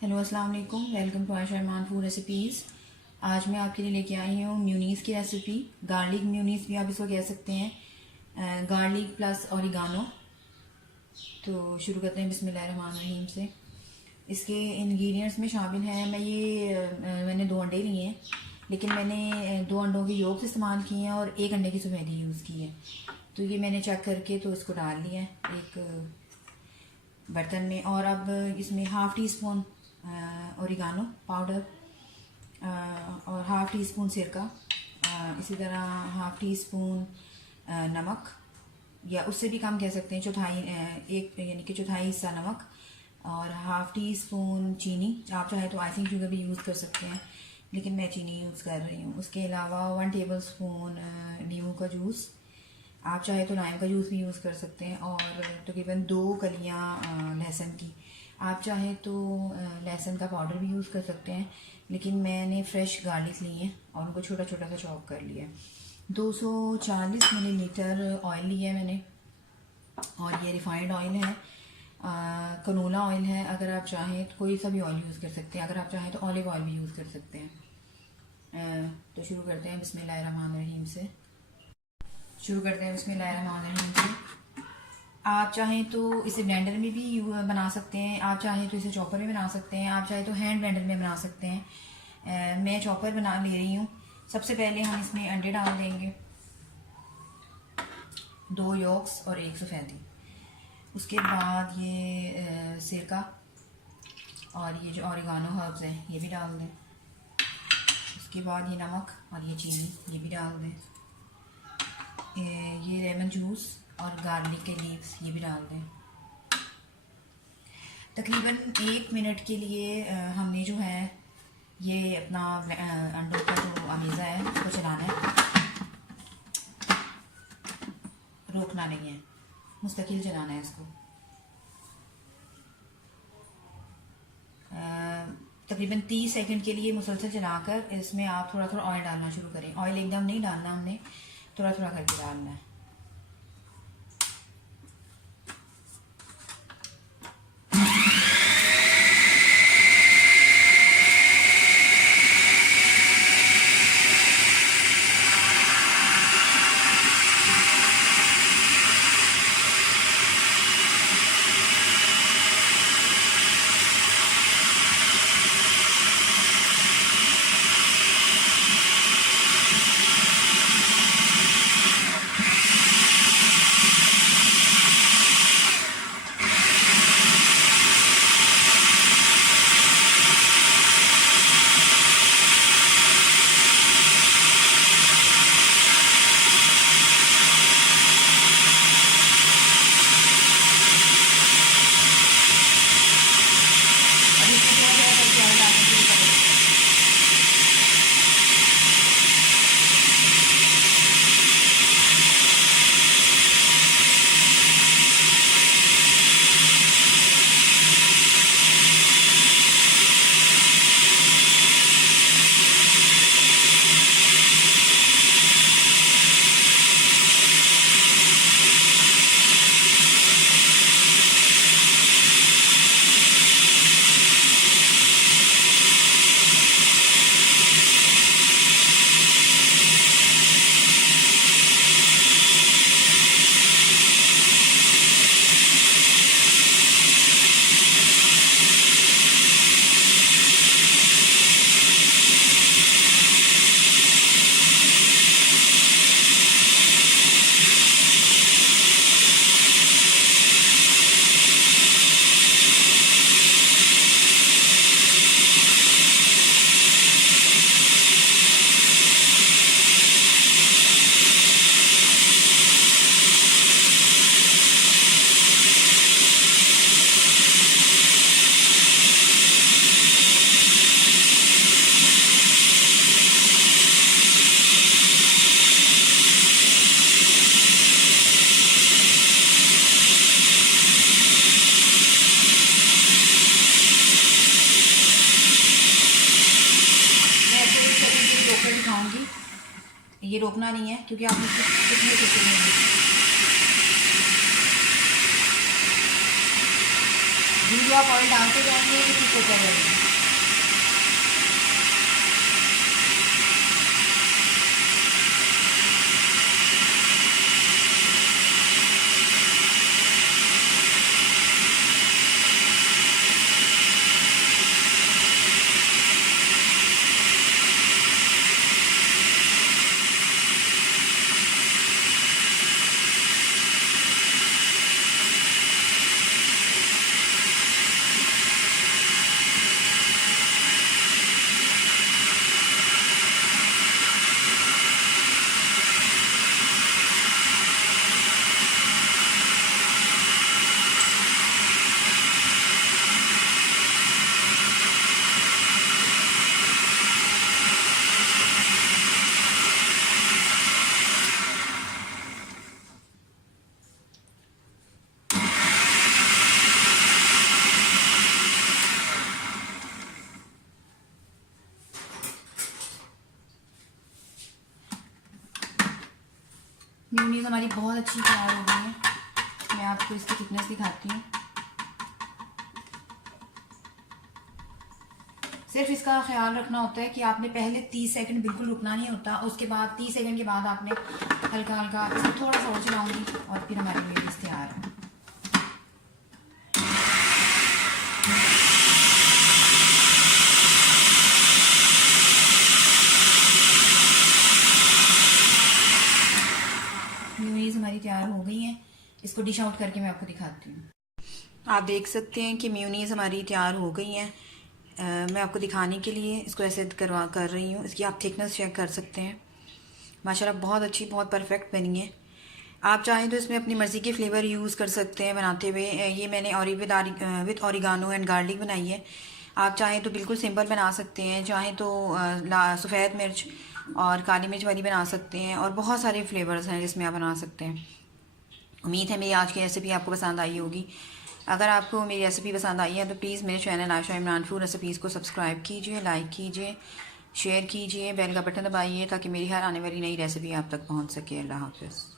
Hello अस्सलाम वालेकुम, welcome to Ayesha Rahman food recipes. आज मैं आपके लिए लेके आई हूँ म्यूनीस की रेसिपी। गार्लिक म्यूनीस भी आप इसको कह सकते हैं, गार्लिक प्लस ओरिगानो। तो शुरू करते हैं बिस्मिल्लाहिर्रहमानिर्रहीम से। इसके इंग्रेडिएंट्स में शामिल हैं, मैंने 2 अंडे लिए हैं, लेकिन मैंने 2 अंडों के योक इस्तेमाल किए हैं और 1 अंडे की सफेदी यूज़ की है। तो ये मैंने चेक करके तो इसको डाल लिया है एक बर्तन में। और अब इसमें half tea spoon oregano powder और हाफ़ टी स्पून सिरका, इसी तरह हाफ़ टी स्पून नमक, या उससे भी कम कह सकते हैं, चौथाई एक यानी कि चौथाई हिस्सा नमक, और हाफ़ टी स्पून चीनी। आप चाहे तो आइसिंग शुगर भी यूज़ कर सकते हैं, लेकिन मैं चीनी यूज़ कर रही हूँ। उसके अलावा 1 टेबल स्पून नींबू का जूस, आप चाहे तो लाइम का जूस भी यूज़ कर सकते हैं, और तकरीबन 2 कलियाँ लहसुन की। आप चाहे तो लहसुन का पाउडर भी यूज़ कर सकते हैं, लेकिन मैंने फ्रेश गार्लिक ली है और उनको छोटा छोटा सा चॉप कर लिया है। 240 मिलीलीटर ऑयल लिया है मैंने, और ये रिफाइंड ऑयल है, कनोला ऑयल है। अगर आप चाहें तो कोई सा भी ऑयल यूज़ कर सकते हैं, अगर आप चाहें तो ऑलिव ऑयल भी यूज़ कर सकते हैं। तो शुरू करते हैं बिस्मिल्लाहिर्रहमानिर्रहीम से। आप चाहें तो इसे ब्लेंडर में भी बना सकते हैं, आप चाहें तो इसे चॉपर में बना सकते हैं, आप चाहें तो हैंड ब्लेंडर में बना सकते हैं। मैं चॉपर बना ले रही हूँ। सबसे पहले हम इसमें अंडे डाल देंगे, 2 योक्स और 1 सफेदी। उसके बाद ये सिरका और ये जो ओरिगानो हर्ब्स हैं ये भी डाल दें। उसके बाद ये नमक और ये चीनी ये भी डाल दें। ये लेमन जूस और गार्लिक के लीव्स ये भी डाल दें। तकरीबन 1 मिनट के लिए हमने जो है ये अपना अंडों का जो अमेज़ा है उसको चलाना है, रोकना नहीं है, मुस्तकिल चलाना है इसको। तकरीबन 30 सेकंड के लिए मुसलसल चलाकर इसमें आप थोड़ा थोड़ा ऑयल डालना शुरू करें। ऑयल एकदम नहीं डालना, हमने थोड़ा थोड़ा करके डालना है। रोककर दिखाऊंगी, ये रोकना नहीं है क्योंकि आप मुझसे कितने कितने नहीं। वीडियो आप ऑयल डालते जाएंगे तो ठीक होता रहेगा। मेयोनीज़ हमारी बहुत अच्छी तैयार हो गई है। मैं आपको इसकी थिकनेस दिखाती हूँ। सिर्फ इसका ख्याल रखना होता है कि आपने पहले 30 सेकंड बिल्कुल रुकना नहीं होता, उसके बाद 30 सेकंड के बाद आपने हल्का हल्का इसको थोड़ा सा और चलाऊंगी और फिर हमारी मेयोनीज़ तैयार है। मेयोनीज़ हमारी तैयार हो गई है। इसको डिश आउट करके मैं आपको दिखाती हूँ। आप देख सकते हैं कि मेयोनीज़ हमारी तैयार हो गई हैं। मैं आपको दिखाने के लिए इसको ऐसे कर रही हूँ। इसकी आप थिकनेस चेक कर सकते हैं। माशाल्लाह बहुत अच्छी, बहुत परफेक्ट बनी है। आप चाहें तो इसमें अपनी मर्ज़ी के फ्लेवर यूज़ कर सकते हैं बनाते हुए। ये मैंने विद ऑरिगानो एंड गार्लिक बनाई है। आप चाहें तो बिल्कुल सिंपल बना सकते हैं, चाहें तो सफ़ेद मिर्च और काली मिर्च वाली बना सकते हैं, और बहुत सारे फ्लेवर्स हैं जिसमें आप बना सकते हैं। उम्मीद है मेरी आज की रेसिपी आपको पसंद आई होगी। अगर आपको मेरी रेसिपी पसंद आई है तो प्लीज़ मेरे channel Ayesha Imran food recipes को सब्सक्राइब कीजिए, लाइक कीजिए, शेयर कीजिए, बेल का बटन दबाइए ताकि मेरी हर आने वाली नई रेसिपी आप तक पहुंच सके। अल्लाह हाफ़िज़।